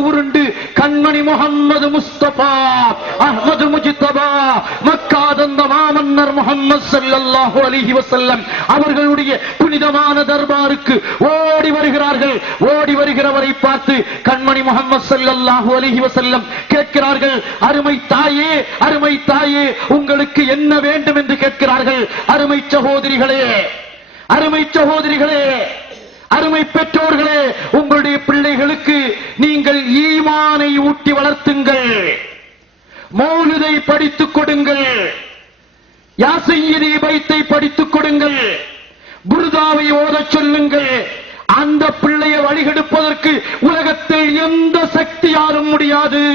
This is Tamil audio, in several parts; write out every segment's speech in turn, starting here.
உருண்டு கண்மணி முஹம்மது முஸ்தபா அஹ்மது முஜ்தபா மக்காதந்த மாமன்னர் முஹம்மது ஸல்லல்லாஹு அலைஹி வஸல்லம் அவர்களுடைய புனிதமான தர்பாருக்கு ஓடி வருகிறார்கள். ஓடி வருகிறவரை பார்த்து கண்மணி முஹம்மது ஸல்லல்லாஹு அலைஹி வஸல்லம் கேட்கிறார்கள், அருமை தாயே, அருமை தாயே, உங்களுக்கு என்ன வேண்டும் என்று கேட்கிறார்கள். அருமை சகோதரிகளே, அருமை சகோதரிகளே, அருமை பெற்றோர்களே, உங்களுடைய பிள்ளைகளுக்கு நீங்கள் ஈமானை ஊட்டி வளர்த்துங்கள், மௌலிதை படித்துக் கொடுங்கள், யா சய்யிதி பைத்தை படித்துக் கொடுங்கள், புர்தாவை ஓதச் சொல்லுங்கள். அந்த பிள்ளையை வழிகெடுப்பதற்கு உலகத்தில் எந்த சக்தியாலும் முடியாது.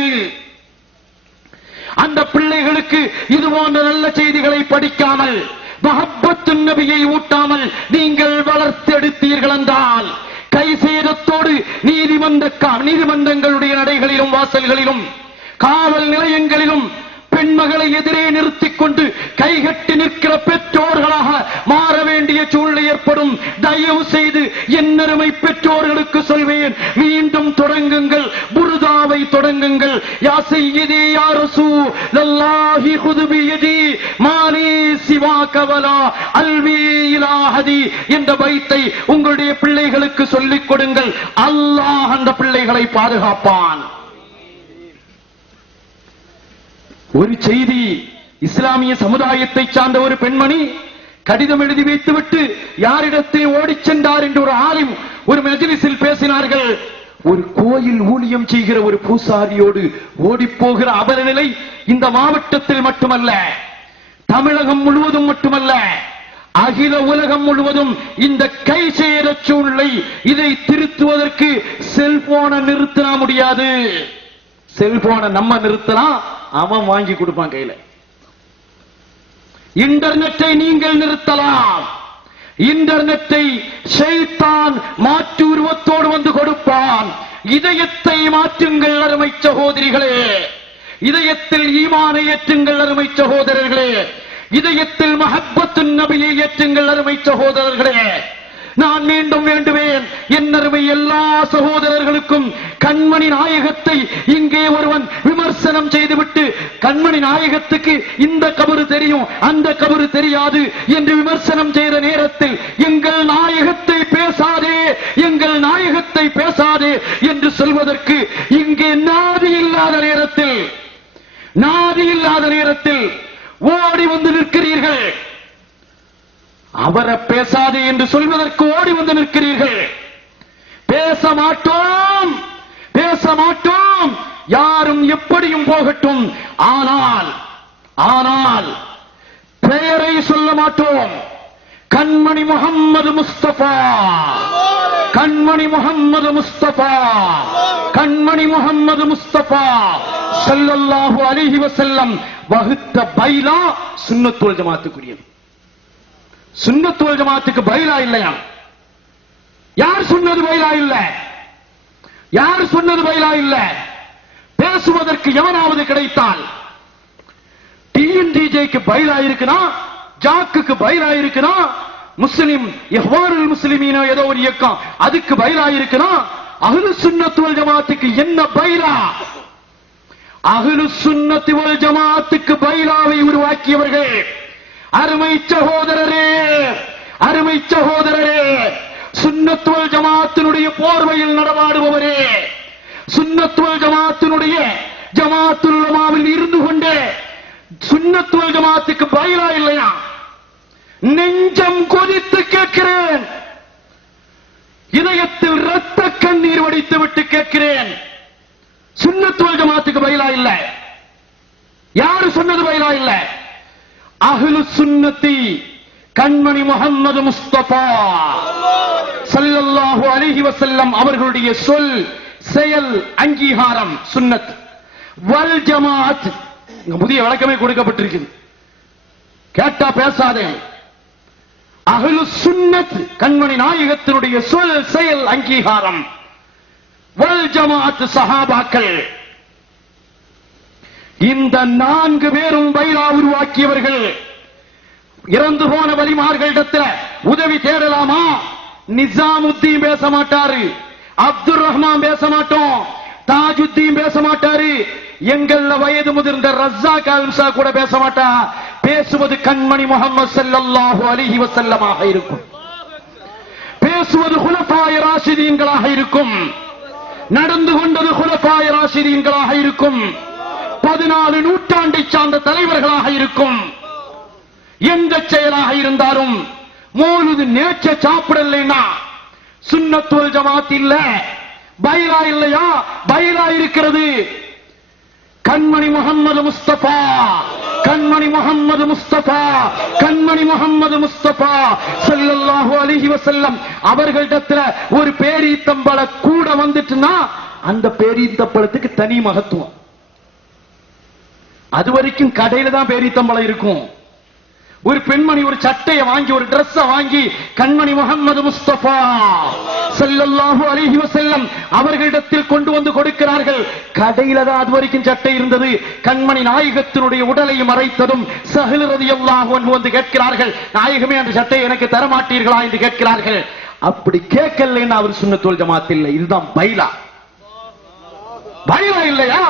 அந்த பிள்ளைகளுக்கு இது போன்ற நல்ல செய்திகளை படிக்காமல், மஹப்பத்து நபியை ஊட்டாமல் நீங்கள் வளர்த்தெடுத்தீர்கள் என்றால் கை சேதத்தோடு நீதிமன்றங்களுடைய நடைகளிலும் வாசல்களிலும் காவல் நிலையங்களிலும் பெண்மகளை எதிரே நிறுத்திக் கொண்டு கைகட்டி நிற்கிற பெற்றோர்களாக மாற வேண்டிய சூழ்நிலை ஏற்படும். தயவு செய்து என்னருமை பெற்றோர்களுக்கு சொல்வேன், மீண்டும் தொடங்குங்கள், புர்தாவை தொடங்குங்கள். யா சய்யிதி யா ரசூலல்லாஹி குது பியதி மாலி சிவாக வலா அல்வி இலா ஹதி என்ற பைத்தை உங்களுடைய பிள்ளைகளுக்கு சொல்லிக் கொடுங்கள். அல்லாஹ் அந்த பிள்ளைகளை பாதுகாப்பான். ஒரு செய்தி, இஸ்லாமிய சமுதாயத்தை சார்ந்த ஒரு பெண்மணி கடிதம் எழுதி வைத்துவிட்டு யாரிடத்தில் ஓடிச் சென்றார் என்று ஒரு ஆலிம் ஒரு மஜ்லிஸில் பேசினார்கள். ஒரு கோயில் ஊழியம் செய்கிற ஒரு பூசாரியோடு ஓடிப்போகிற அவலநிலை இந்த மாவட்டத்தில் மட்டுமல்ல, தமிழகம் முழுவதும் மட்டுமல்ல, அகில உலகம் முழுவதும் இந்த கை சேர சூழ்நிலை. இதை திருத்துவதற்கு செல்போனை நிறுத்த முடியாது. செல்போனை நம்ம நிறுத்தலாம், அவன் வாங்கி கொடுப்பான் கையில. இன்டர்நெட்டை நீங்கள் நிறுத்தலாம், இன்டர்நெட்டை ஷைத்தான் மாற்று உருவத்தோடு வந்து கொடுப்பான். இதயத்தை மாற்றுங்கள் அருமை சகோதரிகளே, இதயத்தில் ஈமானை ஏற்றுங்கள் அருமை சகோதரர்களே, இதயத்தில் மஹப்பத்து நபியை ஏற்றுங்கள் அருமை சகோதரர்களே. நான் மீண்டும் வேண்டுவேன், என் அருமை எல்லா சகோதரர்களுக்கும், கண்மணி நாயகத்தை இங்கே ஒருவன் விமர்சனம் செய்துவிட்டு கண்மணி நாயகத்துக்கு இந்த கபரு தெரியும் அந்த கபரு தெரியாது என்று விமர்சனம் செய்த நேரத்தில் எங்கள் நாயகத்தை பேசாதே, எங்கள் நாயகத்தை பேசாதே என்று சொல்வதற்கு இங்கே நாதி இல்லாத நேரத்தில், நாதி இல்லாத நேரத்தில் ஓடி வந்து நிற்கிறீர்கள். அவரை பேசாதே என்று சொல்வதற்கு ஓடி வந்து நிற்கிறீர்கள். பேச மாட்டோம், பேச மாட்டோம், யாரும் எப்படியும் போகட்டும். ஆனால் ஆனால் பெயரை சொல்ல மாட்டோம். கண்மணி முஹம்மது முஸ்தபா, கண்மணி முஹம்மது முஸ்தபா, கண்மணி முஹம்மது முஸ்தபா ஸல்லல்லாஹு அலைஹி வஸல்லம் வகுத்த பைலா சுன்னத் வல் ஜமாஅத்துக்குரியது. சுன்னத் வல் ஜமாஅத்துக்கு பைலா இல்லையா? யார் சொன்னது பைலா இல்ல? யார் சொன்னது பைலா இல்ல? பேசுவதற்கு எவனாவது கிடைத்தால் டிஎன்டிஜேக்கு பைலா இருக்குனா, ஜாக்குக்கு பைலா இருக்குனா, முஸ்லிம் இஹ்வானுல் முஸ்லிமீன ஏதோ ஒரு இயக்கம் அதுக்கு பைலா இருக்குனா, அஹ்லு சுன்னத் வல் ஜமாஅத்துக்கு என்ன பைலா? அஹ்லு சுன்னத் வல் ஜமாஅத்துக்கு பைலாவை உருவாக்கியவர்கள் அருமை சகோதரரே, அருமை சகோதரரே, சுன்னத் வல் ஜமாஅத்தினுடைய போர்வையில் நடமாடுபவரே, சுன்னத் வல் ஜமாஅத்தினுடைய ஜமாஅத்துல் உலமாவில் இருந்து கொண்டே சுன்னத் வல் ஜமாஅத்துக்கு பைலா இல்லையா? நெஞ்சம் கொதித்து கேட்கிறேன், இதயத்தில் இரத்த கண்ணீர் வடித்து விட்டு கேட்கிறேன். சுன்னத் வல் ஜமாஅத்துக்கு பைலா இல்ல. யாரு சொன்னது பைலா இல்ல? அஹ்லு சுன்னத்தி கண்மணி முஹம்மது முஸ்தபா ஸல்லல்லாஹு அலைஹி வஸல்லம் அவர்களுடைய சொல், செயல், அங்கீகாரம் சுன்னத் வல் ஜமாஅத். புதிய விளக்கமே கொடுக்கப்பட்டிருக்கிறது, கேட்டா பேசாதே. அஹ்லு சுன்னத் கண்மணி நாயகத்தினுடைய சொல், செயல், அங்கீகாரம். வல் ஜமாஅத் சஹாபாக்கள். இந்த 4 பேரும் பைலா உருவாக்கியவர்கள். இறந்து போன வலிமார்களிடத்தில் உதவி தேடலாமா? நிசாமுத்தீன் பேச மாட்டாரு, அப்துல் ரஹ்மான் பேச மாட்டோம், தாஜுத்தீன் பேச மாட்டாரு, எங்கள வயது முதிர்ந்த ரஸாக் அல்சா கூட பேச மாட்டா. பேசுவது கண்மணி முஹம்மது ஸல்லல்லாஹு அலைஹி வஸல்லமாக இருக்கும். பேசுவது குலஃபாய ராஷிதீன்களாக இருக்கும். நடந்து கொண்டது குலஃபாய ராஷிதீன்களாக இருக்கும். 14 நூற்றாண்டை சார்ந்த தலைவர்களாக இருக்கும். எந்த செயலாக இருந்தாலும் மௌலூது நேச்ச சாப்பிடலைன்னா சுன்னத் வல் ஜமாத் இல்ல. பைலா இல்லையா? பைலா இருக்கிறது. கண்மணி முஹம்மது முஸ்தபா, கண்மணி முஹம்மது முஸ்தபா, கண்மணி முஹம்மது முஸ்தபா ஸல்லல்லாஹு அலைஹி வஸல்லம் அவர்களிடத்துல ஒரு பேரீத்தம்பழ கூட வந்துட்டுனா அந்த பேரீத்தம்பழத்துக்கு தனி மகத்துவம். அது வரைக்கும் கடையில தான் பேரீத்தம்பழம் இருக்கும். ஒரு பெண்மணி ஒரு சட்டையை வாங்கி, ஒரு டிரெஸ் வாங்கி கண்மணி முஹம்மது முஸ்தபா ஸல்லல்லாஹு அலைஹி வஸல்லம் அவர்களிடத்தில் கொண்டு வந்து கொடுக்கிறார்கள். கடையில தான் அது வரைக்கும் சட்டை இருந்தது. கண்மணி நாயகத்தினுடைய உடலை மறைத்ததும் ஸஹல் ரலியல்லாஹு அன்ஹு வந்து கேட்கிறார்கள், நாயகமே அந்த சட்டை எனக்கு தர மாட்டீர்களா என்று கேட்கிறார்கள். அப்படி கேட்கலைன்னா அவர் சுன்னத் வல் ஜமாத் இல்லை. இதுதான் பைலா. பைலா இல்லையா?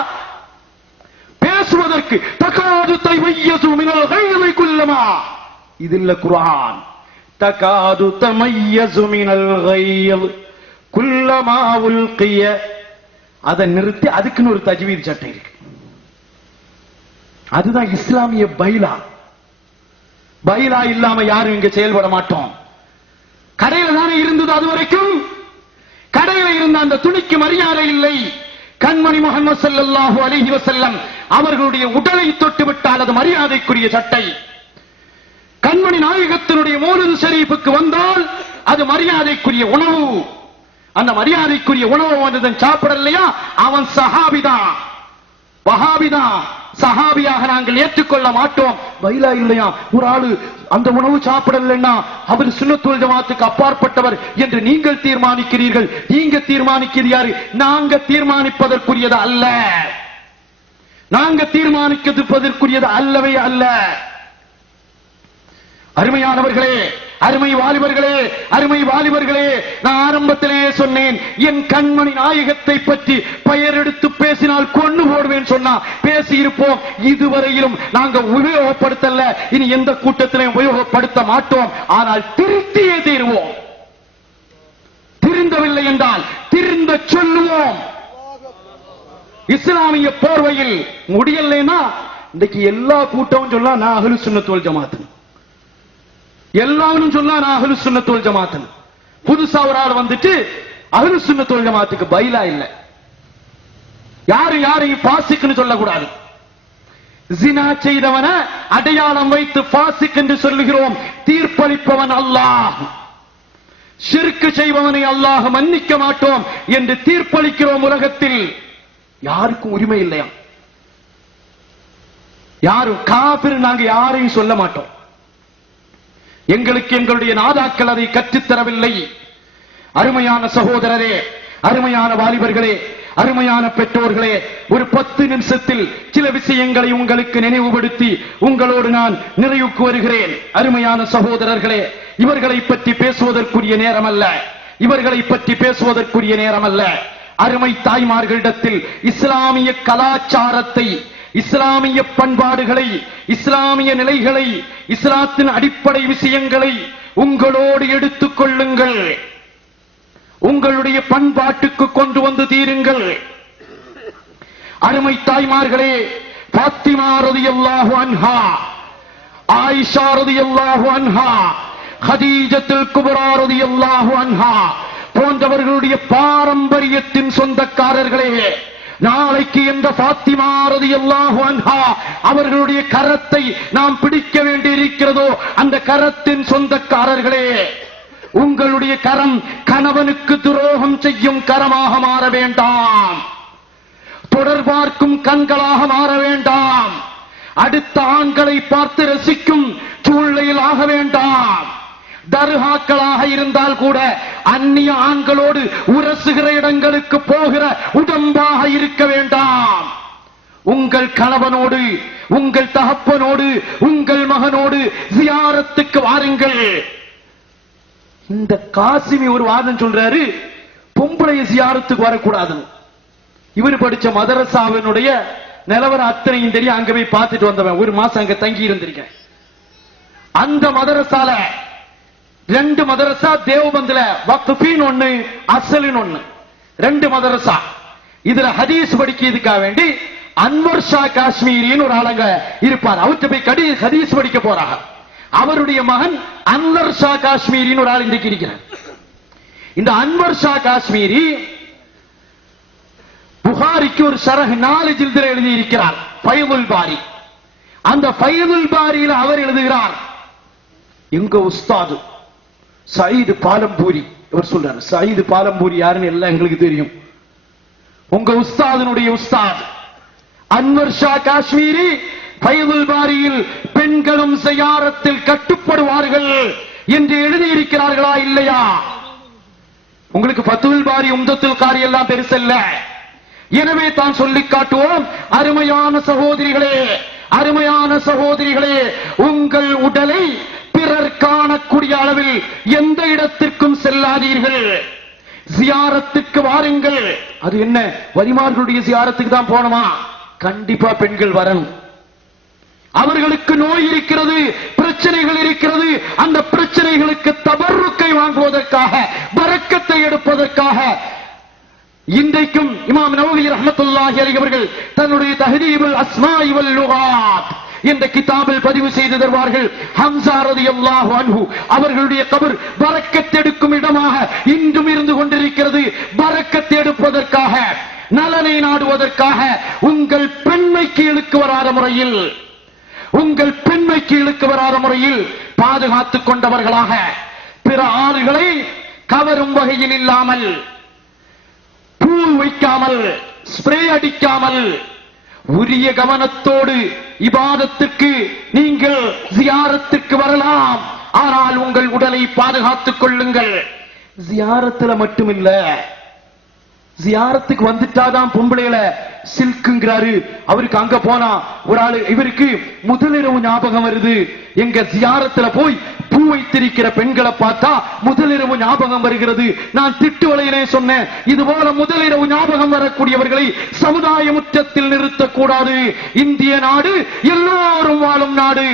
பேசுவதற்கு தகாது தமையசு மினல் கையமை குல்லமா, இதில்ல குர்ஆன். தகாது தமையசு மினல் கையல் குல்லமா உல்கிய, அதை நிறுத்தி அதுக்குன்னு ஒரு தஜ்வீத் சட்டை இருக்கு. அதுதான் இஸ்லாமிய பைலா. பைலா இல்லாம யாரும் இங்க செயல்பட மாட்டோம். கடையில தானே இருந்தது அது வரைக்கும். கடையில இருந்த அந்த துணிக்கு மரியாதை இல்லை. கண்மணி முஹம்மது ஸல்லல்லாஹு அலைஹி வஸல்லம் அவர்களுடைய உடலை தொட்டுவிட்டால் அது மரியாதைக்குரிய சட்டை. கண்மணி நாயகத்தினுடைய மௌலிது ஷரீஃபுக்கு வந்தால் அது மரியாதைக்குரிய உணவு. அந்த மரியாதைக்குரிய உணவு வந்ததன் சாப்பிடலையா அவன் சஹாபிதான், வஹாபிதான். சஹாபியாக நாங்கள் ஏற்றுக்கொள்ள மாட்டோம். பைலா இல்லையா? ஒரு ஆளு அந்த உணவு சாப்பிடலைன்னா அவர் சுன்னத் வல் ஜமாத்துக்கு அப்பாற்பட்டவர் என்று நீங்கள் தீர்மானிக்கிறீர்கள். நீங்க தீர்மானிக்கிறாரு, நாங்க தீர்மானிப்பதற்குரியது அல்ல. நாங்க தீர்மானிப்பதற்குரியது அல்லவே அல்ல. அருமையானவர்களே, அருமை வாலிபர்களே, அருமை வாலிபர்களே, நான் ஆரம்பத்திலே சொன்னேன், என் கண்மணி நாயகத்தை பற்றி பெயர் எடுத்து பேசினால் கொண்டு போடுவேன் சொன்னா பேசி இருப்போம். இதுவரையிலும் நாங்க உபயோகப்படுத்தல, இனி எந்த கூட்டத்திலையும் உபயோகப்படுத்த மாட்டோம். ஆனால் திருத்தியே தீருவோம். திருந்தவில்லை என்றால் திருந்த சொல்லுவோம். இஸ்லாமிய போர்வையில் முடியலைன்னா இன்னைக்கு எல்லா கூட்டமும் சொல்ல நான் அஹ்லு சுன்னத் வல் ஜமாத், எல்லாரும் சொன்னா நான் அஹ்லு சுன்னத் வல் ஜமாத். புதுசா ஒரு ஆள் வந்துட்டு அஹ்லு சுன்னத் வல் ஜமாத்துக்கு பைலா இல்ல. யாரையும் பாசிக்னு சொல்லக்கூடாது. ஜினா செய்தவன அடையாளம் வைத்து பாசிக் என்று சொல்லுகிறோம். தீர்ப்பளிப்பவன் அல்லாஹ். ஷிர்க் செய்பவனை அல்லாஹ் மன்னிக்க மாட்டோம் என்று தீர்ப்பளிக்கிறோம். உலகத்தில் யாருக்கும் உரிமை இல்லையா? யாரும் காபிர் நாங்க யாரையும் சொல்ல மாட்டோம். எங்களுக்கு எங்களுடைய நாதாக்கள் அதை கற்றுத்தரவில்லை. அருமையான சகோதரரே, அருமையான வாலிபர்களே, அருமையான பெற்றோர்களே, ஒரு 10 நிமிஷத்தில் சில விஷயங்களை உங்களுக்கு நினைவுபடுத்தி உங்களோடு நான் நிறைவுக்கு வருகிறேன். அருமையான சகோதரர்களே, இவர்களை பற்றி பேசுவதற்குரிய நேரம் அல்ல. இவர்களை பற்றி பேசுவதற்குரிய நேரம் அல்ல. அருமை தாய்மார்களிடத்தில் இஸ்லாமிய கலாச்சாரத்தை, இஸ்லாமிய பண்பாடுகளை, இஸ்லாமிய நிலைகளை, இஸ்லாத்தின் அடிப்படை விஷயங்களை உங்களோடு எடுத்துக் கொள்ளுங்கள். உங்களுடைய பண்பாட்டுக்கு கொண்டு வந்து தீருங்கள். அருமை தாய்மார்களே, பாத்திமா ரலியல்லாஹு அன்ஹா, ஆயிஷா ரலியல்லாஹு அன்ஹா, ஹதீஜத்துல் குப்ரா ரலியல்லாஹு அன்ஹா போன்றவர்களுடைய பாரம்பரியத்தின் சொந்தக்காரர்களே, நாளைக்கு என்ற பாத்திமா ரலியல்லாஹு அன்ஹா அவர்களுடைய கரத்தை நாம் பிடிக்க வேண்டியிருக்கிறதோ அந்த கரத்தின் சொந்தக்காரர்களே, உங்களுடைய கரம் கணவனுக்கு துரோகம் செய்யும் கரமாக மாற வேண்டாம். தொடர்பார்க்கும் கண்களாக மாற வேண்டாம். அடுத்த ஆண்களை பார்த்து ரசிக்கும் சூழ்நிலையில் ஆக வேண்டாம். தர்காக்களாக இருந்தால் கூட அந்நிய ஆண்களோடு உரசுகிற இடங்களுக்கு போகிற உடம்பாக இருக்க வேண்டாம். உங்கள் கணவனோடு, உங்கள் தகப்பனோடு, உங்கள் மகனோடு ஜியாரத்துக்கு வாருங்கள். இந்த காசிமி ஒரு வாதம் சொல்றாரு, பொம்பளை ஜியாரத்துக்கு வரக்கூடாது. இவர் படிச்ச மதரசாவினுடைய நிலவரம் அத்தனையும் தெரியும். அங்க போய் பார்த்துட்டு வந்தவன், ஒரு மாசம் அங்க தங்கி இருந்திருக்கேன். அந்த மதரசால 2 மதரசா தேவபந்துல, வக்ஃபின் ஒண்ணு, அசலின் ஒண்ணு, 2 மதரசா. இதுல ஹதீஸ் படிக்கிறதுக்காக வேண்டி அன்வர் ஷா காஷ்மீரின்னு ஒரு ஆளுங்க இருப்பார். அவர்கிட்ட போய் ஹதீஸ் படிக்க போறாங்க. அவருடைய மகன் அன்வர் ஷா காஷ்மீரின்னு ஒரு ஆள் இன்றைக்கு இருக்கிறார். இந்த அன்வர் ஷா காஷ்மீரி புகாரிக்கு ஒரு ஷரஹ் 4 ஜில்தில் எழுதி இருக்கிறார், ஃபைதுல் பாரி. அந்த ஃபைதுல் பாரியில அவர் எழுதுகிறார், எங்க உஸ்தாது சயீது பாலம்பூரி. அவர் சொல்றாரு, சயீது பாலம்பூரி யாருன்னு எல்லாம் எங்களுக்கு தெரியும். உங்க உஸ்தாதினுடைய உஸ்தாத் அன்வர் ஷா காஷ்மீரி ஃபைதுல் பாரியில் பெண்களும் ஜியாரத்தில் கட்டுப்படுவார்கள் என்று எழுதியிருக்கிறார்களா இல்லையா? உங்களுக்கு ஃபத்துல் பாரி, உம்தத்துல் காரி எல்லாம் பெருசல்ல. எனவே தான் சொல்லி காட்டுவோம், அருமையான சகோதரிகளே, அருமையான சகோதரிகளே, உங்கள் உடலை பிறர் காணக்கூடிய அளவில் எந்த இடத்திற்கும் செல்லாதீர்கள். ஜியாரத்துக்கு வாருங்கள். அது என்ன, வலிமார்களுடைய ஜியாரத்துக்கு தான் போனோமா? கண்டிப்பா பெண்கள் வரணும். அவர்களுக்கு நோய் இருக்கிறது, பிரச்சனைகள் இருக்கிறது. அந்த பிரச்சனைகளுக்கு தபர்ருக்கை வாங்குவதற்காக, பரக்கத்தை எடுப்பதற்காக இன்றைக்கும் இமாம் நவவி ரஹ்மத்துல்லாஹி அலைஹி அவர்கள் தன்னுடைய தஹ்தீபுல் அஸ்மாஇ வல் லுகாத் என்ற கிதாபில் பதிவு செய்து தருவார்கள். ஹம்ஸா ரலியல்லாஹு அன்ஹு அவர்களுடைய கபர் பரக்கத் எடுக்கும் இடமாக இன்றும் இருந்து கொண்டிருக்கிறது. பரக்கத் எடுப்பதற்காக, நலனை நாடுவதற்காக, உங்கள் பெண்மைக்கு இழுக்கு வராத முறையில், உங்கள் பெண்மைக்கு இழுக்கு வராத முறையில் பாதுகாத்துக் கொண்டவர்களாக, பிற ஆறுகளை கவரும் வகையில் இல்லாமல், பூ வைக்காமல், ஸ்ப்ரே அடிக்காமல், உரிய கவனத்தோடு இபாதத்துக்கு நீங்கள் ஜியாரத்துக்கு வரலாம். ஆனால் உங்கள் உடலை பாதுகாத்துக் கொள்ளுங்கள். ஜியாரத்துல மட்டுமில்ல, ஜியாரத்துக்கு வந்துட்டாதான் பொம்பளையில சில்க்குங்கிறாரு. அவருக்கு அங்க போனா ஒரு ஆளு, இவருக்கு முதலிரவு ஞாபகம் வருது. எங்க ஜியாரத்துல போய் பூ வைத்திருக்கிற பெண்களை பார்த்தா முதலிரவு ஞாபகம் வருகிறது. நான் திட்டுவலையிலே சொன்னேன், இது போல முதலிரவு ஞாபகம் வரக்கூடியவர்களை சமுதாய முற்றத்தில் நிறுத்தக்கூடாது. இந்திய நாடு எல்லோரும் வாழும் நாடு.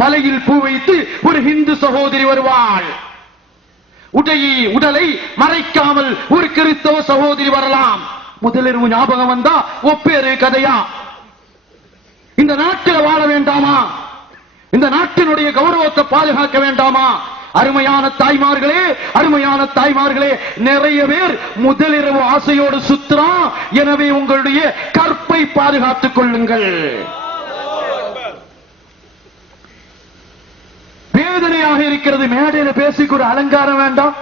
தலையில் பூ வைத்து ஒரு இந்து சகோதரி வருவாள், உடலை மறைக்காமல் ஒரு கிறிஸ்தவ சகோதரி வரலாம். முதலிரவு ஞாபகம் வந்தா ஒப்பேறு கதையா? இந்த நாட்டில் வாழ வேண்டாமா? இந்த நாட்டினுடைய கௌரவத்தை பாதுகாக்க வேண்டாமா? அருமையான தாய்மார்களே, அருமையான தாய்மார்களே, நிறைய பேர் முதலிரவு ஆசையோடு சுத்துறான். எனவே உங்களுடைய கற்பை பாதுகாத்துக் கொள்ளுங்கள். வேதனையாக இருக்கிறது. மேடையில பேசிக்கு ஒரு அலங்காரம் வேண்டாம்.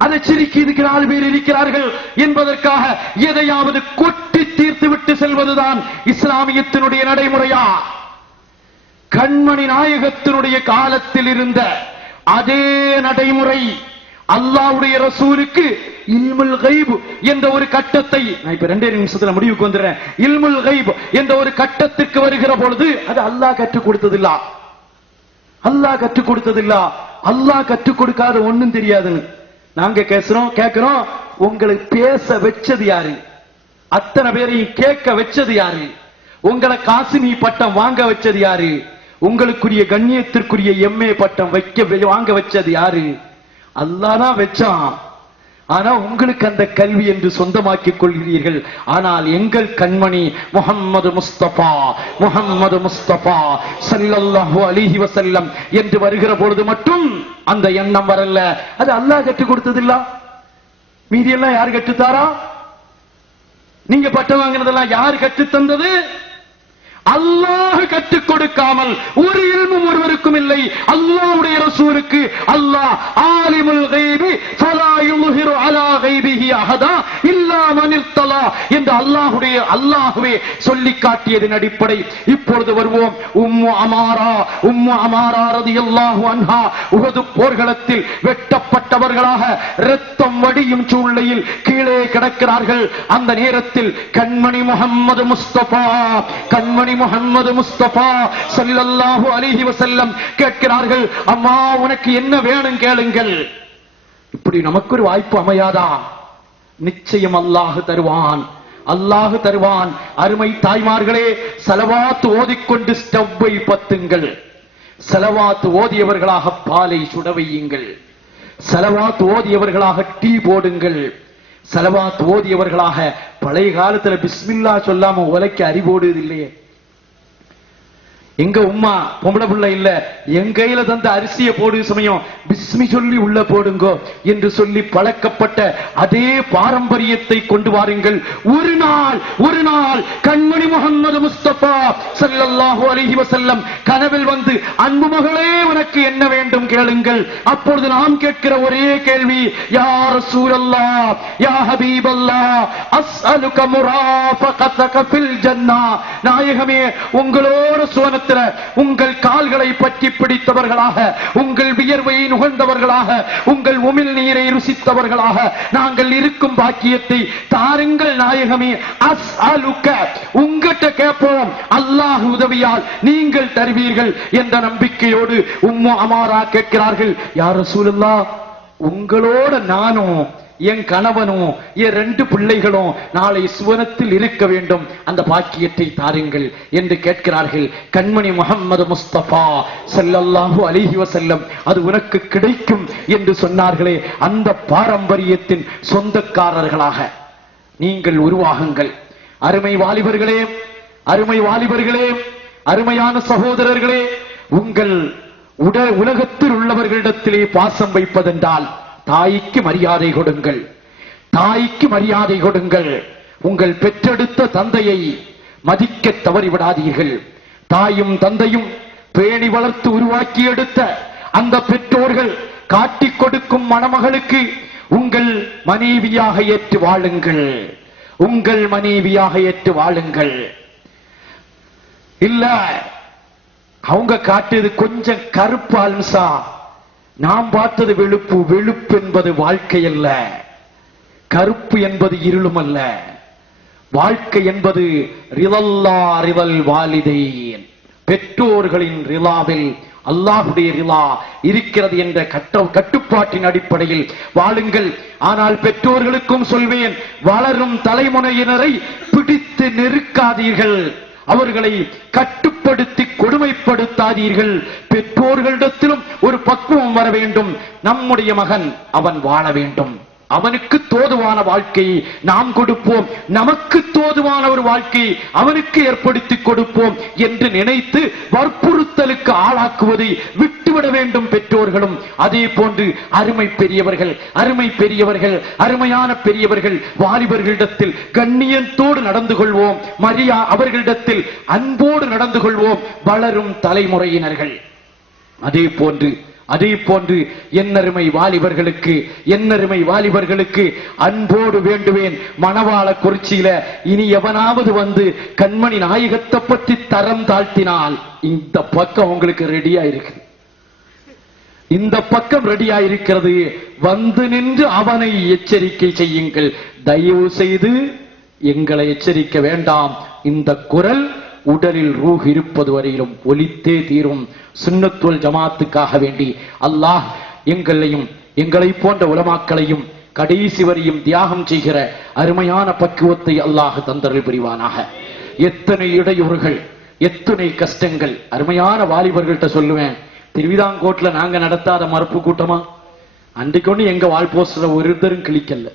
அதை சிரிக்கி இருக்கிற 4 பேர் இருக்கிறார்கள் என்பதற்காக எதையாவது கொட்டி தீர்த்து விட்டு செல்வதுதான் இஸ்லாமியத்தினுடைய நடைமுறையா? கண்மணி நாயகத்தினுடைய காலத்தில் இருந்த அதே நடைமுறை அல்லாஹ்வுடைய ரசூலுக்கு இல்முல் கைப் என்ற ஒரு கட்டத்தை, நான் இப்ப 2 நிமிஷத்துல முடிவுக்கு வந்துடுறேன். இல்முல் கைப் என்ற ஒரு கட்டத்துக்கு வருகிற பொழுது அது அல்லாஹ் கற்றுக் கொடுத்ததில்ல. அல்லாஹ் கற்றுக் கொடுத்ததில்ல. அல்லாஹ் கற்றுக் கொடுக்காத ஒண்ணும் தெரியாதுன்னு நாங்க கேட்கிறோம். உங்களை பேச வச்சது யாரு? அத்தனை பேரையும் கேட்க வச்சது யாரு? உங்களை காசினி பட்டம் வாங்க வச்சது யாரு? உங்களுக்குரிய கண்ணியத்திற்குரிய எம்ஏ பட்டம் வாங்க வச்சது யாரு? அல்லாஹ் தான் வச்சான். ஆனா உங்களுக்கு அந்த கல்வி என்று சொந்தமாக்கிக் கொள்கிறீர்கள். ஆனால் எங்கள் கண்மணி முஹம்மது முஸ்தபா, முஹம்மது முஸ்தபா ஸல்லல்லாஹு அலைஹி வஸல்லம் என்று வருகிற பொழுது மட்டும் அந்த எண்ணம் வரல. அது அல்லாஹ் கற்றுக் கொடுத்ததில்ல. மீதி எல்லாம் யார் கற்றுத்தாரா? நீங்க பட்டம் வாங்கினதெல்லாம் யார் கற்றுத் தந்தது? அல்லாஹ் கற்றுக் கொடுக்காமல் ஒரு இல்மும் ஒருவருக்கும் இல்லை. அல்லாஹ்வுடைய ரசூலுக்கு அல்லாஹ் ஆலிமுல் கைபி ஃபலா யுظஹிரு அலா கைபிஹி அஹதா இல்லா மன் இர்தலா என்று அல்லாஹ்வே சொல்லி காட்டியதன் அடிப்படை. இப்பொழுது வருவோம். உம்மு அமாரா ரலியல்லாஹு அன்ஹா உஹது போர்க்களத்தில் வெட்டப்பட்டவர்களாக இரத்தம் வடியும் சூழ்நிலையில் கீழே கிடக்கிறார்கள். அந்த நேரத்தில் கண்மணி முஹம்மது முஸ்தபா, கண்மணி முஹம்மது முஸ்தபா ஸல்லல்லாஹு அலைஹி வஸல்லம் கேட்கிறார்கள், அம்மா உனக்கு என்ன வேணும் கேளுங்கள். இப்படி நமக்கு ஒரு வாய்ப்பு அமையாதா? நிச்சயம் அல்லாஹ் தருவான். அல்லாஹ் தருவான். அருமை தாய்மார்களே, ஸலவாத் ஓதிக்கொண்டு ஸ்டவ்வை பத்துங்கள். ஸலவாத் ஓதியவர்களாக பாலை சுட வையுங்கள். ஸலவாத் ஓதியவர்களாக டீ போடுங்கள். ஸலவாத் ஓதியவர்களாக பழைய காலத்துல பிஸ்மில்லா சொல்லாம உலைக்கு அறிவோடுது இல்லையே. எங்க உம்மா பொம்பளை பிள்ளை இல்ல, என் கையில தந்த அரிசிய போடு சமயம் பிஸ்மி சொல்லி உள்ள போடுங்கோ என்று சொல்லி பழக்கப்பட்ட அதே பாரம்பரியத்தை கொண்டு வாருங்கள். ஒரு நாள் கண்மணி முஹம்மது முஸ்தபா ஸல்லல்லாஹு அலைஹி வஸல்லம் கனவில் வந்து, அன்பு மகளே உனக்கு என்ன வேண்டும் கேளுங்கள். அப்பொழுது நாம் கேட்கிற ஒரே கேள்வி, யா ரசூலல்லாஹ் யா ஹபீபல்லாஹ் அஸ்அலுக முராஃபகதக ஃபில் ஜன்னah. நாயகமே, உங்களோட சுவன உங்கள் கால்களை பற்றி பிடித்தவர்களாக, உங்கள் வியர்வையை நுகர்ந்தவர்களாக, உங்கள் உமிழ் நீரை ருசித்தவர்களாக நாங்கள் இருக்கும் பாக்கியத்தை தாருங்கள் நாயகமே. அஸ்அலுக, உங்ககிட்ட கேட்போம், அல்லாஹ் உதவியால் நீங்கள் தருவீர்கள் என்ற நம்பிக்கையோடு உம்மு அமாரா கேட்கிறார்கள், யா ரசூலுல்லாஹ், உங்களோட நானும் என் கணவனும் என் 2 பிள்ளைகளும் நாளை சுவனத்தில் இருக்க வேண்டும், அந்த பாக்கியத்தை தாருங்கள் என்று கேட்கிறார்கள். கண்மணி முஹம்மது முஸ்தபா ஸல்லல்லாஹு அலைஹி வஸல்லம் அது உனக்கு கிடைக்கும் என்று சொன்னார்களே, அந்த பாரம்பரியத்தின் சொந்தக்காரர்களாக நீங்கள் உருவாகுங்கள். அருமை வாலிபர்களே, அருமை வாலிபர்களே, அருமையான சகோதரர்களே, உங்கள் உலகத்தில் உள்ளவர்களிடத்திலே பாசம் வைப்பதென்றால் தாய்க்கு மரியாதை கொடுங்கள். தாய்க்கு மரியாதை கொடுங்கள். உங்கள் பெற்றெடுத்த தந்தையை மதிக்க தவறிவிடாதீர்கள். தாயும் தந்தையும் பேணி வளர்த்து உருவாக்கி எடுத்த அந்த பெற்றோர்கள் காட்டிக் கொடுக்கும் மணமகளுக்கு உங்கள் மனைவியாக ஏற்று வாழுங்கள். உங்கள் மனைவியாக ஏற்று வாழுங்கள். இல்ல அவங்க காட்டுது கொஞ்சம் கருப்பு அல்சா, நாம் பார்த்தது வெளுப்பு. வெளுப்பு என்பது வாழ்க்கை அல்ல, கருப்பு என்பது இருளும் அல்ல. வாழ்க்கை என்பது ரிதல்லா ரிதல் வாலிதைன், பெற்றோர்களின் ரிலாவில் அல்லாஹுடைய ரிலா இருக்கிறது என்ற கட்டுப்பாட்டின் அடிப்படையில் வாழுங்கள். ஆனால் பெற்றோர்களுக்கும் சொல்வேன், வளரும் தலைமுறையினரை பிடித்து நெருக்காதீர்கள், அவர்களை கட்டுப்படுத்தி கொடுமைப்படுத்தாதீர்கள். பெற்றோர்களிடத்திலும் ஒரு பக்குவம் வர வேண்டும். நம்முடைய மகன் அவன் வாழ வேண்டும், அவனுக்கு தோதுவான வாழ்க்கையை நாம் கொடுப்போம், நமக்கு தோதுவான ஒரு வாழ்க்கையை அவனுக்கு ஏற்படுத்தி கொடுப்போம் என்று நினைத்து வற்புறுத்தலுக்கு ஆளாக்குவதை விட்டுவிட வேண்டும் பெற்றோர்களும். அதே போன்று அருமை பெரியவர்கள், அருமை பெரியவர்கள், அருமையான பெரியவர்கள், வாலிபர்களிடத்தில் கண்ணியத்தோடு நடந்து கொள்வோம், அவர்களிடத்தில் அன்போடு நடந்து கொள்வோம். வளரும் தலைமுறையினர்கள் அதே போன்று என்னருமை வாலிபர்களுக்கு அன்போடு வேண்டுவேன். மணவாள குறிச்சியில இனி எவனாவது வந்து கண்மணி நாயகத்தை பற்றி தரம் தாழ்த்தினால் இந்த பக்கம் உங்களுக்கு ரெடியா இருக்கு, இந்த பக்கம் ரெடியா இருக்கிறது. வந்து நின்று அவனை எச்சரிக்கை செய்யுங்கள். தயவு செய்து எங்களை எச்சரிக்க வேண்டாம். இந்த குரல் உடலில் ரூஹ் இருப்பது வரையிலும் ஒலித்தே தீரும். சுன்னத்துல் ஜமாத்துக்காக வேண்டி அல்லாஹ் எங்களையும் எங்களை போன்ற உலமாக்களையும் கடைசி வரையும் தியாகம் செய்கிற அருமையான பக்குவத்தை அல்லாஹ் தந்தருள் புரிவானாக. எத்தனை இடையூறுகள், எத்தனை கஷ்டங்கள். அருமையான வாலிபர்கள்ட்ட சொல்லுவேன், திருவிதாங்கோட்ல நாங்க நடத்தாத மறுப்பு கூட்டமா? அன்றைக்கு ஒண்ணு எங்க வால் போஸ்டர் ஒருத்தரும் கிளிக்கல.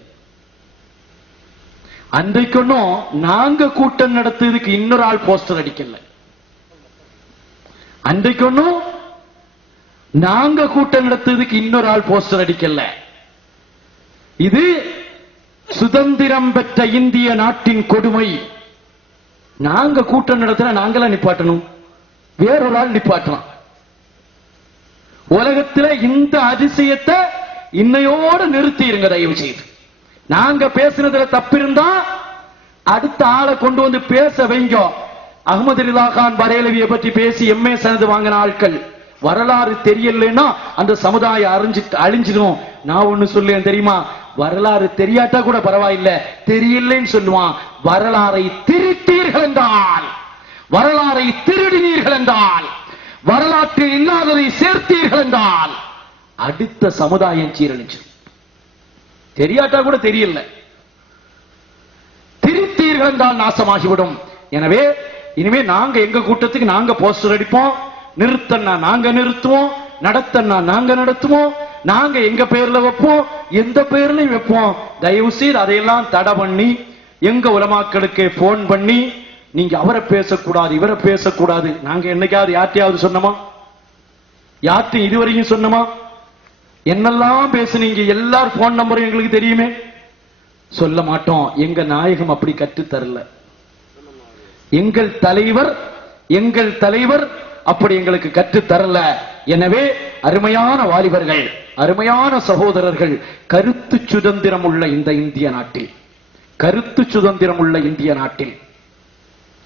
அன்றைக்கு ஒன்னும் நாங்க கூட்டம் நடத்துறதுக்கு இன்னொரு ஆள் போஸ்டர் அடிக்கல. அன்றைக்கு ஒன்னும் நாங்க கூட்டம் நடத்துறதுக்கு இன்னொரு ஆள் போஸ்டர் அடிக்கல. இது சுதந்திரம் பெற்ற இந்திய நாட்டின் கொடுமை. நாங்க கூட்டம் நடத்தினா நாங்களா நிப்பாட்டணும், வேறொரு ஆள் நிப்பாட்டலாம். உலகத்தில் இந்த அதிசயத்தை இன்னையோடு நிறுத்திடுங்க தயவு செய்து. நாங்க பேசுனதுல தப்பு இருந்தா அடுத்த ஆளை கொண்டு வந்து பேச வைங்க. அஹ்மது ரிலா கான் பரேலவியை பற்றி பேசி எம்ஏ சனது வாங்கின ஆட்கள் வரலாறு தெரியலன்னா அந்த சமுதாயம் அழிஞ்சிடும். நான் ஒண்ணு சொல்லேன் தெரியுமா, வரலாறு தெரியாட்டா கூட பரவாயில்லை, தெரியலன்னு சொல்லுவான். வரலாறை திருத்தீர்கள் என்றால், வரலாறை திருடினீர்கள் என்றால், வரலாற்றில் இல்லாததை சேர்த்தீர்கள் என்றால் அடுத்த சமுதாயம் சீரழிச்சு. தெரியாட்டா கூட தெரியல, திருத்தீர்கள் கிளர்ந்தால் நாசமாகிவிடும். எனவே இனிமே நாங்க எங்க கூட்டத்துக்கு நாங்க போஸ்டர் அடிப்போம், நிறுத்தன்னா நாங்க நிறுத்துவோம், நடத்தன்னா நாங்க நடத்துவோம், நாங்க எங்க பேர்ல வைப்போம், எந்த பேர்லயும் வைப்போம். தயவு செய்து அதையெல்லாம் தடை பண்ணி எங்க உலமாக்களுக்கு போன் பண்ணி நீங்க அவரை பேசக்கூடாது இவரை பேசக்கூடாது நாங்க என்னைக்காவது யார்ட்டையாவது சொன்னோமா? யார்ட்டையும் இதுவரையும் சொன்னோமா? என்னெல்லாம் பேசுனீங்க எல்லார் போன் நம்பரும் எங்களுக்கு தெரியுமே. சொல்ல மாட்டோம். எங்க நாயகம் அப்படி கற்று தரல. எங்கள் தலைவர் அப்படி எங்களுக்கு கற்று தரல. எனவே அருமையான வாலிபர்கள், அருமையான சகோதரர்கள், கருத்து சுதந்திரம் உள்ள இந்த இந்திய நாட்டில், கருத்து சுதந்திரம் உள்ள இந்திய நாட்டில்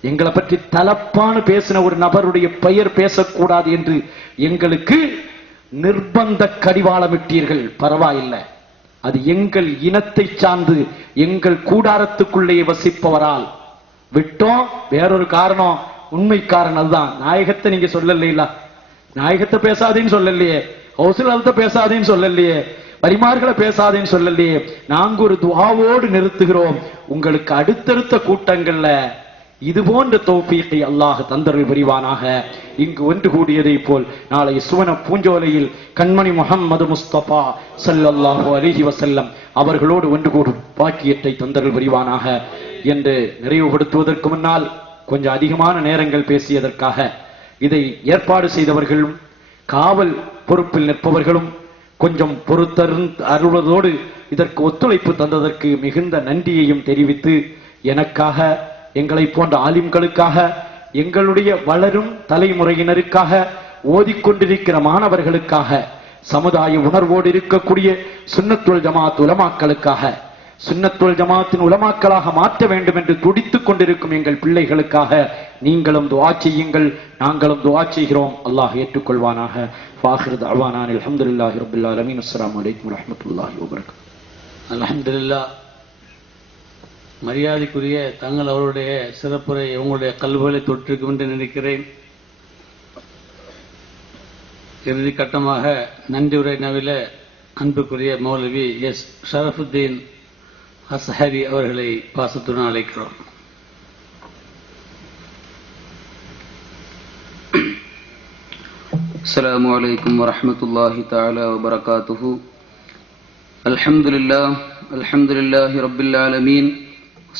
எங்களை பற்றி தலப்பான பேசின ஒரு நபருடைய பெயர் பேசக்கூடாது என்று எங்களுக்கு நிர்பந்த கடிவாளமிட்டீர்கள். பரவாயில்லை, அது எங்கள் இனத்தை சார்ந்து எங்கள் கூடாரத்துக்குள்ளே வசிப்பவரால் விட்டோம். வேறொரு காரணம், உண்மை காரணம் அதுதான். நாயகத்தை நீங்க சொல்லலையா? நாயகத்தை பேசாதேன்னு சொல்லலையே, ஹவுசில் பேசாதேன்னு சொல்லலையே, பரிமார்களை பேசாதேன்னு சொல்லலையே. நாங்க ஒரு துஆவோடு நிறுத்துகிறோம். உங்களுக்கு அடுத்தடுத்த கூட்டங்கள்ல இது போன்ற தௌஃபீகை அல்லாஹ் தந்தருள் புரிவானாக. இங்கு ஒன்று கூடியதை போல் நாளை சுவன பூஞ்சோலையில் கண்மணி முஹம்மது முஸ்தபா ஸல்லல்லாஹு அலைஹி வஸல்லம் அவர்களோடு ஒன்று கூடும் பாக்கியத்தை தந்தருள் புரிவானாக என்று நிறைவுபடுத்துவதற்கு முன்னால் கொஞ்சம் அதிகமான நேரங்கள் பேசியதற்காக இதை ஏற்பாடு செய்தவர்களும் காவல் பொறுப்பில் நிற்பவர்களும் கொஞ்சம் அருள்வதோடு இதற்கு ஒத்துழைப்பு தந்ததற்கு மிகுந்த நன்றியையும் தெரிவித்து, எனக்காக, எங்களை போன்ற ஆலிம்களுக்காக, எங்களுடைய வளரும் தலைமுறையினருக்காக, ஓதிக்கொண்டிருக்கிற மாணவர்களுக்காக, சமுதாய உணர்வோடு இருக்கக்கூடிய சுன்னத்துல் ஜமாத் உலமாக்களுக்காக, சுன்னத்துல் ஜமாத்தின் உலமாக்களாக மாற்ற வேண்டும் என்று துடித்துக் கொண்டிருக்கும் எங்கள் பிள்ளைகளுக்காக நீங்களும் துஆ செய்யுங்கள், நாங்களும் துஆ செய்கிறோம். அல்லாஹ் ஏற்றுக்கொள்வானாக. ஃபாஹிர் தஅவானா அல்ஹம்துலில்லாஹி ரப்பில் ஆலமீன். அஸ்ஸலாமு அலைக்கும் வரஹ்மத்துல்லாஹி வபரகாத்துஹு. அல்ஹம்துலில்லாஹ். மரியாதைக்குரிய தங்கள் அவருடைய சிறப்புரை உங்களுடைய கல்விகளை தொற்றிருக்கும் என்று நினைக்கிறேன். இறுதி கட்டமாக நன்றி உரை நவில அன்புக்குரிய மௌலவி எஸ் ஷரஃபுத்தீன் அஸ்ஹரி அவர்களை பாசத்துடன் அழைக்கிறோம். அஸ்ஸலாமு அலைக்கும் வரஹ்மத்துல்லாஹி தஆலா வபரகாத்துஹு. அல்ஹம்துலில்லாஹி ரப்பில் ஆலமீன்.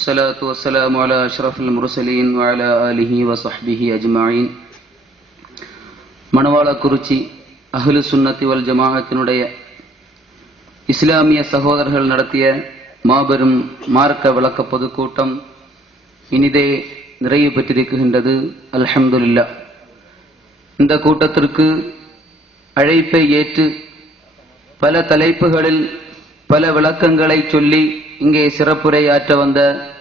ஸலாத்து வஸ்ஸலாமு அலா அஷ்ரஃபில் முர்ஸலீன் வ அலா ஆலிஹி வ ஸஹ்பிஹி அஜ்மஈன். மணவாளக்குறிச்சி அஹ்லு சுன்னத்தி வல் ஜமாஅத்தினுடைய இஸ்லாமிய சகோதரர்கள் நடத்திய மாபெரும் மார்க்க விளக்க பொதுக்கூட்டம் இனிதே நிறைவு பெற்றிருக்கின்றது. அல்ஹம்துலில்லாஹ். இந்த கூட்டத்திற்கு அழைப்பை ஏற்று பல தலைப்புகளில் பல விளக்கங்களை சொல்லி இங்கே சிறப்புரை ஆற்ற வந்த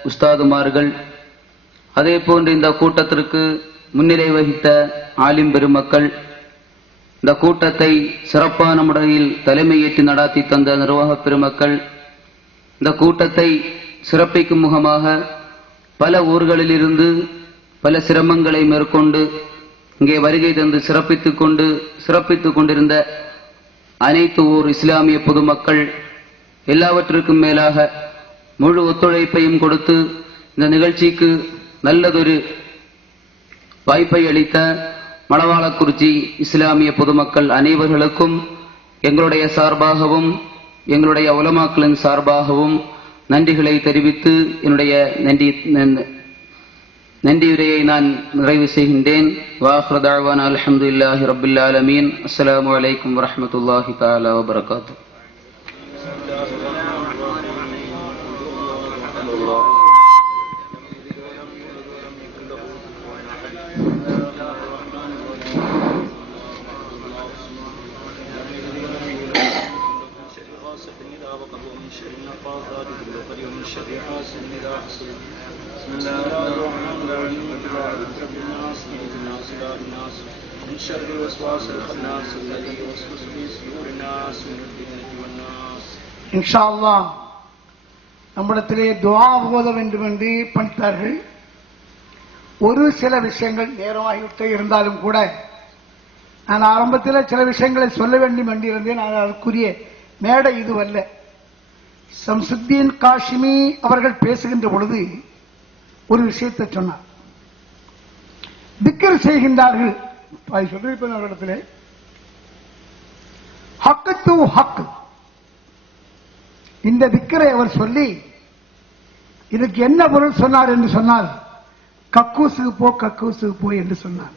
உஸ்தாதுமார்கள், அதே போன்று இந்த கூட்டத்திற்கு முன்னிலை வகித்த ஆலிம் பெருமக்கள், இந்த கூட்டத்தை சிறப்பான முறையில் தலைமையேற்று நடாத்தி தந்த நிர்வாக பெருமக்கள், இந்த கூட்டத்தை சிறப்பிக்கும் முகமாக பல ஊர்களில் இருந்து பல சிரமங்களை மேற்கொண்டு இங்கே வருகை தந்து சிறப்பித்துக் கொண்டிருந்த அனைத்து ஊர் இஸ்லாமிய பொதுமக்கள், எல்லாவற்றிற்கும் மேலாக முழு ஒத்துழைப்பையும் கொடுத்து இந்த நிகழ்ச்சிக்கு நல்லதொரு வாய்ப்பை அளித்த மணவாளக்குறிச்சி இஸ்லாமிய பொதுமக்கள் அனைவர்களுக்கும் எங்களுடைய சார்பாகவும் எங்களுடைய உலமாக்களின் சார்பாகவும் நன்றிகளை தெரிவித்து என்னுடைய நன்றியுரையை நான் நிறைவு செய்கின்றேன். வாஹிரு தஅவானா அல்ஹம்துலில்லாஹி ரப்பில் ஆலமீன். அஸ்ஸலாமு அலைக்கும் வரஹ்மத்துல்லாஹி தஆலா வபரகாத்துஹு. இன்ஷா அல்லாஹ் நம்மிடத்திலே துஆ ஓத வேண்டும் என்று பணித்தார்கள். ஒரு சில விஷயங்கள் நேரமாகிவிட்டு இருந்தாலும் கூட நான் ஆரம்பத்தில் சில விஷயங்களை சொல்ல வேண்டும் என்று இருந்தேன். அதற்குரிய மேடை இதுவல்ல. ஷம்சுத்தீன் காஷிமி அவர்கள் பேசுகின்ற பொழுது ஒரு விஷயத்தை சொன்னார். திக்ர் செய்கின்றார்கள். சொல்லியிருப்பேன் அவரிடத்திலே, ஹக்கு து ஹக்கு. இந்த திக்கரை அவர் சொல்லி இதுக்கு என்ன பொருள் சொன்னார் என்று சொன்னால், கக்கூசுக்கு போ கக்கூசுக்கு போ என்று சொன்னார்.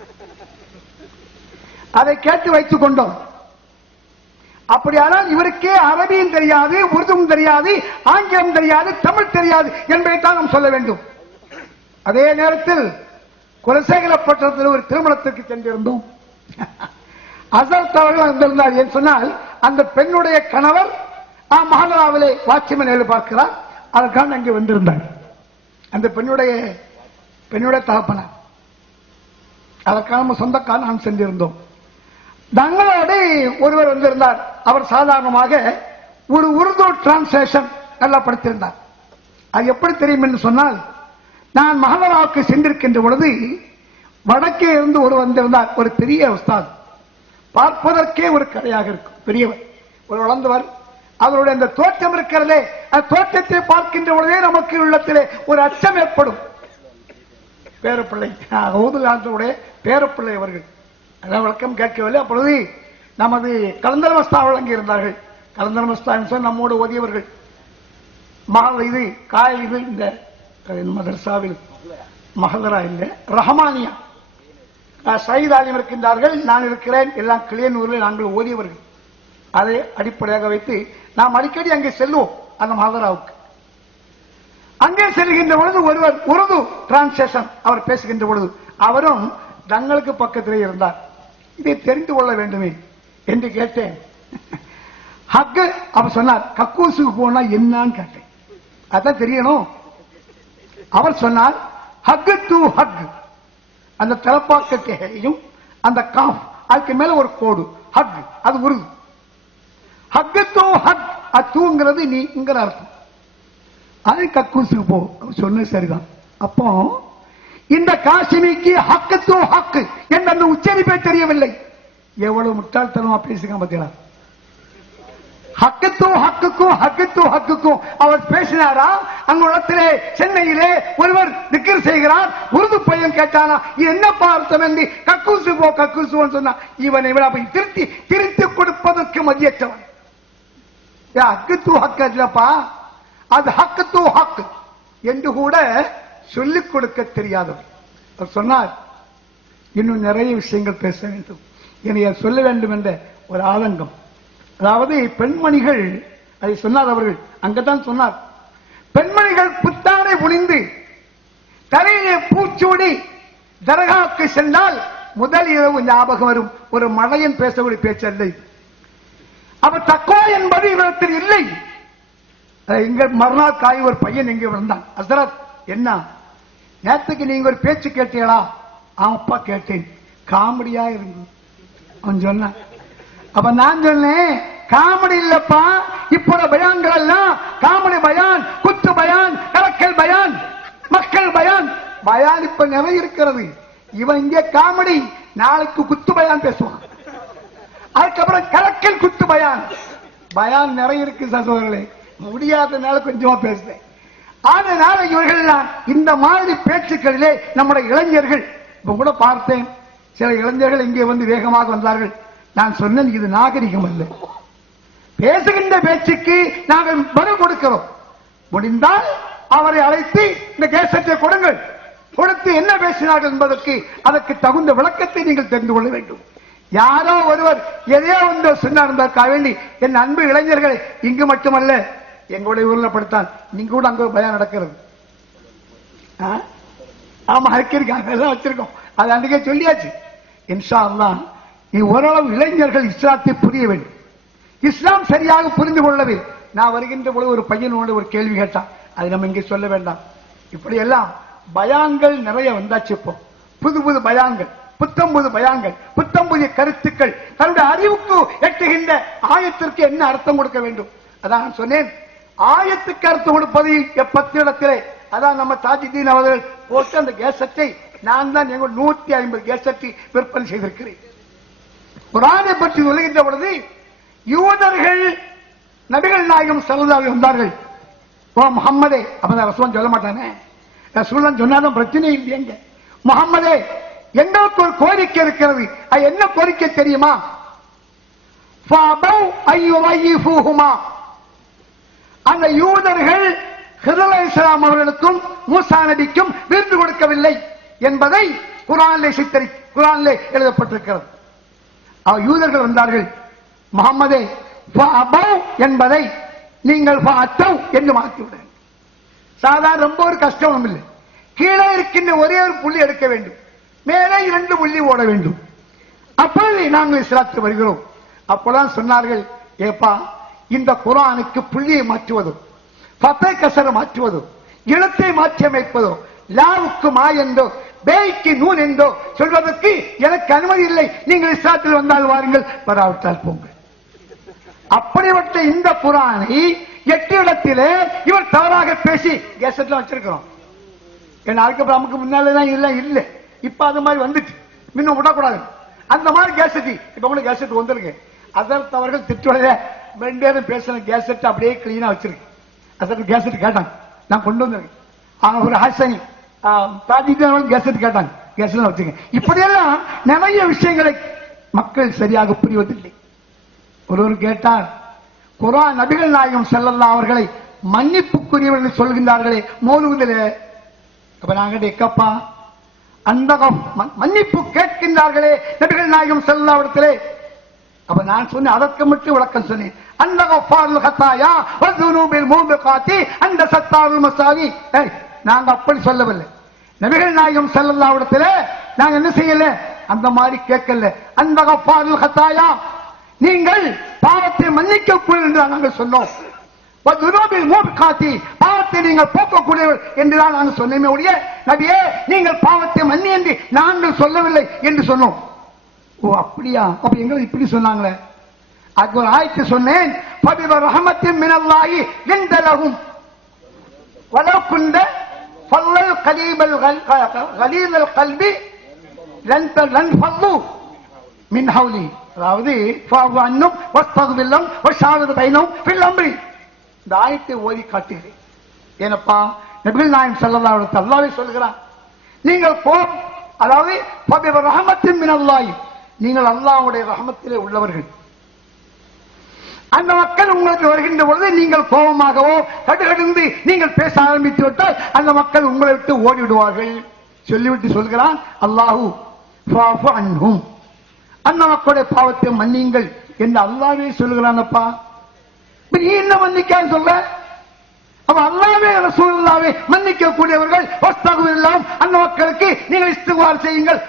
அதை கேட்டு வைத்துக் கொண்டோம். அப்படியானால் இவருக்கே அரபியும் தெரியாது, உருதும் தெரியாது, ஆங்கிலம் தெரியாது, தமிழ் தெரியாது என்பதைத்தான் நாம் சொல்ல வேண்டும். அதே நேரத்தில் குலசேகரப்பட்டணத்தில் ஒரு திருமணத்திற்கு சென்றிருந்தோம். அசல் அவர்கள் வந்திருந்தார். என்று சொன்னால் அந்த பெண்ணுடைய கணவர் மகாநராவிலே வாட்சிமன் வேலை பார்க்கிறார். அதற்காக அங்கே வந்திருந்தார். அந்த பெண்ணுடைய தகப்பனார். அதற்கான சொந்தக்கார நாம் சென்றிருந்தோம். தங்களோடு ஒருவர் வந்திருந்தார். அவர் சாதாரணமாக ஒரு உருது டிரான்ஸ்லேஷன் நல்லா படித்திருந்தார். அது எப்படி தெரியும் என்று சொன்னால், நான் மகாநராவுக்கு சென்றிருக்கின்ற பொழுது வடக்கே இருந்து ஒரு வந்திருந்தார். ஒரு பெரிய உஸ்தாத், பார்ப்பதற்கே ஒரு கதையாக இருக்கும். பெரியவர், ஒரு வளர்ந்தவர். அவருடைய அந்த தோற்றம் இருக்கிறதே, அந்த தோற்றத்தை பார்க்கின்ற பொழுதே நமக்கு உள்ளத்திலே ஒரு அச்சம் ஏற்படும். பேரப்பிள்ளை ஓதுகாலத்துடைய பேரப்பிள்ளை அவர்கள் அதான் விளக்கம் கேட்கவில்லை. அப்பொழுது நமது கலந்தர் மஸ்தா வழங்கி இருந்தார்கள். கலந்தர் மஸ்தா சொல் நம்மோடு ஓதியவர்கள். இது காயில் இந்த மதரசாவில் மஹதரா இல்லை, ரஹமானியா சயீத் ஆலிம் இருக்கின்றார்கள், நான் இருக்கிறேன். எல்லாம் கிளியனூரில் நாங்கள் ஓதியவர்கள். அதை அடிப்படையாக வைத்து நாம் அடிக்கடி அங்கே செல்வோம். அந்த மஹதராவுக்கு அங்கே செல்கின்ற பொழுது ஒருவர் உருது டிரான்ஸ்லேஷன் அவர் பேசுகின்ற பொழுது அவரும் தங்களுக்கு பக்கத்திலே இருந்தார். இதை தெரிந்து கொள்ள வேண்டுமே என்று கேட்டேன். ஹக்கு அவர் சொன்னார். கக்கூசுக்கு போனா என்னன்னு கேட்டேன். அதான் தெரியணும். அவர் சொன்னார் ஹக்கு டு ஹக். அந்த தலப்பாக்கையும் அந்த காஃப் அதுக்கு மேல ஒரு கோடு ஹக், அது உருது. ஹக்கு டு ஹக், அது தூங்கிறது நீங்கிற அர்த்தம். அது கக்கூசுக்கு போ. சொன்ன சரிதான். அப்போ இந்த காசினிக்கு ஹக்கு து ஹக்கு என்ற அந்த உச்சரிப்பே தெரியவில்லை. எவ்வளவு முட்டாள்தனமா பேசுங்க பார்த்தீங்களா? ஹக்கு து ஹக்குக்கும் ஹக்கு து ஹக்குக்கும் அவர் பேசினாரா? அங்க இடத்திலே சென்னையிலே ஒருவர் திக்ர் செய்கிறார். உருது பையன் கேட்டானா இது என்ன பார்த்தம் என்று கக்கூசு போ கக்கூசு சொன்னா இவனை விட திருத்தி கொடுப்பதற்கு மதியற்றவன். ஹக்கு து ஹக்கு இல்லப்பா, அது ஹக்கு து ஹக்கு என்று கூட சொல்லிக் கொடுக்க தெரியாதவர். அவர் சொன்னார் இன்னும் நிறைய விஷயங்கள் பேச வேண்டும், என்னை சொல்ல வேண்டும் என்ற ஒரு ஆதங்கம். அதாவது பெண்மணிகள், அதை சொன்னார் அவர்கள், அங்கதான் சொன்னார், பெண்மணிகள் புத்தாடை புனிந்து தலையிலே பூச்சூடி தர்காவுக்கு சென்றால் முதல் இரவு ஞாபகம் வரும். ஒரு மழையன் பேசக்கூடிய பேச்சல்லை. அவர் தக்குவா என்பது இவரத்தில் இல்லை. இங்க மறுநாள் காய் ஒரு பையன் எங்கே வந்தான். ஹஸ்ரத் என்ன நேற்றுக்கு நீங்க ஒரு பேச்சு கேட்டீங்களா? அப்பா கேட்டேன். காமெடியா இருந்து அவன் சொன்னான். அப்ப நான் சொன்னேன் காமெடி இல்லப்பா, இப்போ பயான்கள் எல்லாம் காமெடி பயான், குத்து பயான், கலக்கல் பயான், மக்கள் பயான். பயான் இப்ப நிறைய இருக்கிறது. இவன் இங்கே காமெடி, நாளைக்கு குத்து பயான் பேசுவான். அதுக்கப்புறம் கலக்கல் குத்து பயான். பயான் நிறைய இருக்கு சகோதரர்களே, முடியாதனால கொஞ்சமா பேசுறேன். அதனால இவர்கள் இந்த மாதிரி பேச்சுக்களிலே நம்முடைய இளைஞர்கள், இப்ப கூட பார்த்தேன் சில இளைஞர்கள் இங்கே வந்து வேகமாக வந்தார்கள். நான் சொன்னேன் இது நாகரிகம் அல்ல. பேசுகின்ற பேச்சுக்கு நாங்கள் பதில் கொடுக்கிறோம். முடிந்தால் அவரை அழைத்து இந்த கேசட்டை கொடுங்கள், கொடுத்து என்ன பேசினார்கள் என்பதற்கு அதற்கு தகுந்த விளக்கத்தை நீங்கள் தெரிந்து கொள்ள வேண்டும். யாரோ ஒருவர் எதையோ ஒன்று சொன்னார் என்பதற்காக வேண்டி என் அன்பு இளைஞர்களை இங்கு மட்டுமல்ல எங்களுடைய ஊர்ல படுத்தான், நீங்க கூட அங்க ஒரு பயம் நடக்கிறது. ஆமா இருக்காங்க, எல்லாம் வச்சிருக்கோம். அது அன்றைக்கே சொல்லியாச்சு. இன்ஷா அல்லாஹ் நீ ஓரளவு இளைஞர்கள் இஸ்லாத்தை புரிய வேண்டும், இஸ்லாம் சரியாக புரிந்து கொள்ளவே. நான் வருகின்ற பொழுது ஒரு பையனோடு ஒரு கேள்வி கேட்டான், அது நம்ம இங்கே சொல்ல வேண்டாம். இப்படி எல்லாம் பயான்கள் நிறைய வந்தாச்சு. இப்போ புது புது பயான்கள், புத்தம்புது பயான்கள், புத்தம்புதிய கருத்துக்கள், தன்னுடைய அறிவுக்கு எட்டுகின்ற ஆயத்திற்கு என்ன அர்த்தம் கொடுக்க வேண்டும். அதான் நான் சொன்னேன், ஆயத்துக்கு அர்த்தம் கொடுப்பது 10 இடத்திலே. அதான் நம்ம தாஜுதீன் அவர்கள் போட்டு அந்த கேசட்டை நான் தான் எங்க 150 கேசட்டை விற்பனை செய்திருக்கிறேன். குர்ஆனை பற்றி சொல்லுகின்ற பொழுது யூதர்கள் நபிகள் நாயகம் ஸல்லல்லாஹு அலைஹி வந்தார்கள். ஓ முஹம்மதே, அப்பதான் ரசூல் சொல்ல மாட்டானே, ரசூலுல்லாஹ் சொன்னாலும் பிரச்சனை இல்லையங்க. முகம்மதே, எங்களுக்கு ஒரு கோரிக்கை இருக்கிறது. அது என்ன கோரிக்கை தெரியுமா? அந்த யூதர்கள் ஹிதர் அலைஹிஸ்ஸலாம் அவர்களுக்கும் மூசா நபிக்கும் விருந்து கொடுக்கவில்லை என்பதை குர்ஆனிலே எழுதப்பட்டிருக்கிறது. யூதர்கள் வந்தார்கள், முகம்மதே என்பதை நீங்கள் என்று மாற்றிவிட. சாதாரண ரொம்ப ஒரு கஷ்டம் இல்லை. கீழே இருக்கின்ற ஒரே ஒரு புள்ளி எடுக்க வேண்டும், மேலே 2 புள்ளி ஓட வேண்டும். அப்பொழுது நாங்கள் இஸ்லாத்துக்கு வருகிறோம். அப்பதான் சொன்னார்கள், ஏப்பா, இந்த குர்ஆனுக்கு புள்ளியை மாற்றுவதோ, ஃபத்தை கசர மாற்றுவதோ, எழுத்தை மாற்றி அமைப்பதோ, லாவுக்கு மா என்றோ பேய்க்கு நூன் என்றோ சொல்வதற்கு எனக்கு அனுமதி இல்லை. நீங்கள் இஸ்லாத்தில் வந்தால் வாருங்கள், வராவிட்டால் போங்கள். அப்படிப்பட்ட இந்த குர்ஆனை 8 இடத்திலே இவர் தவறாக பேசி கேசட்ல வச்சிருக்கிறோம். அதுக்கப்புறம் நமக்கு முன்னாலதான் இதெல்லாம் இல்லை. இப்ப அது மாதிரி வந்துட்டு இன்னும் விடக்கூடாது. அந்த மாதிரி கேசட் இப்ப உங்களுக்கு கேசட் வந்துருக்கு. அதற்கு அவர்கள் திட்டுவதைய 2 பேரும் பேசின கேசட் அப்படியே கிளீனா வச்சிருக்கு. அதற்கு கேசட் கேட்டாங்க, நான் கொண்டு வந்திருக்கேன். ஒரு ஹாசனி கேசட் கேட்டாங்க, கேசட் வச்சுங்க. இப்படியெல்லாம் நிறைய விஷயங்களை மக்கள் சரியாக புரிவதில்லை. ஒருவர் கேட்டார், குர்ஆன் நபிகள் நாயகம் ஸல்லல்லாஹு அவர்களை மன்னிப்புக்குரியவர்கள் சொல்கின்றார்களே மௌலூதிலே, அப்ப நாங்க எக்கப்பா அந்த மன்னிப்பு கேட்கின்றார்களே நபிகள் நாயகம் ஸல்லல்லாஹு அலைஹி வஸல்லம். அப்ப நான் சொன்னேன், அதற்கு மட்டும் விளக்கம் சொன்னேன். அந்த கஃபாருல் ஹதாயா வதுனூபில் மூபிகாத்தி அந்த சத்தாருல் மசாவி. நாங்க அப்படி சொல்லவில்லை. நபிகள் நாயகம் ஸல்லல்லாஹு அலைஹி வஸல்லம் நாங்க என்ன செய்யல, அந்த மாதிரி கேட்கல. அந்த கஃபாருல் ஹதாயா, நீங்கள் பாவத்தை மன்னிக்கக்கூடிய என்று நாங்கள் சொன்னோம். பாவத்தை நீங்கள் போக்கக்கூடியவர் என்றுதான் நாங்கள் சொன்னோமே ஒழிய, நபியே நீங்கள் பாவத்தை மன்னி என்று நாங்கள் சொல்லவில்லை என்று சொன்னோம். ஓ அப்படியா, அப்ப எங்களை இப்படி சொன்னாங்களே. அதுக்கு ஒரு ஆயத்து சொன்னேன், ரஹமத்தின் மினல்லாஹி லிந்தலஹும் வலவ் குந்த ஃபல்லல் கலீமல் கல்பி லன் ஃபல்லு மின் ஹவ்லி. அதாவது இந்த ஆயத்தை ஓதி காட்டுகிறேன். ஏனப்பா, நபிகள் நாயகம் ஸல்லல்லாஹு அலைஹி வஸல்லம் அல்லாஹ்வே சொல்கிறான், நீங்கள் அதாவது ரஹமத்தின் மினல்லாஹி, நீங்கள் அல்லாஹ்வுடைய ரஹமத்திலே உள்ளவர்கள். அந்த மக்கள் உங்களுக்கு வருகின்ற பொழுது நீங்கள் கோபமாகவோ கடுகடுந்து நீங்கள் பேச ஆரம்பித்து விட்டால் அந்த மக்கள் உங்களை விட்டு ஓடிவிடுவார்கள். சொல்லிவிட்டு சொல்கிறான், அல்லாஹு ஃபஅஃபு அன்ஹும், அந்த மக்களுடைய பாவத்தை மன்னியுங்கள் என்று அல்லாஹ்வே சொல்கிறானப்பா. நீ என்ன மன்னிக்கான்னு சொல்ற? அப்ப அல்லாஹ்வே ரசூலுல்லாஹ்வே மன்னிக்க கூடியவர்கள். அந்த மக்களுக்கு நீங்கள் இஸ்திக்ஃபார் செய்யுங்கள்.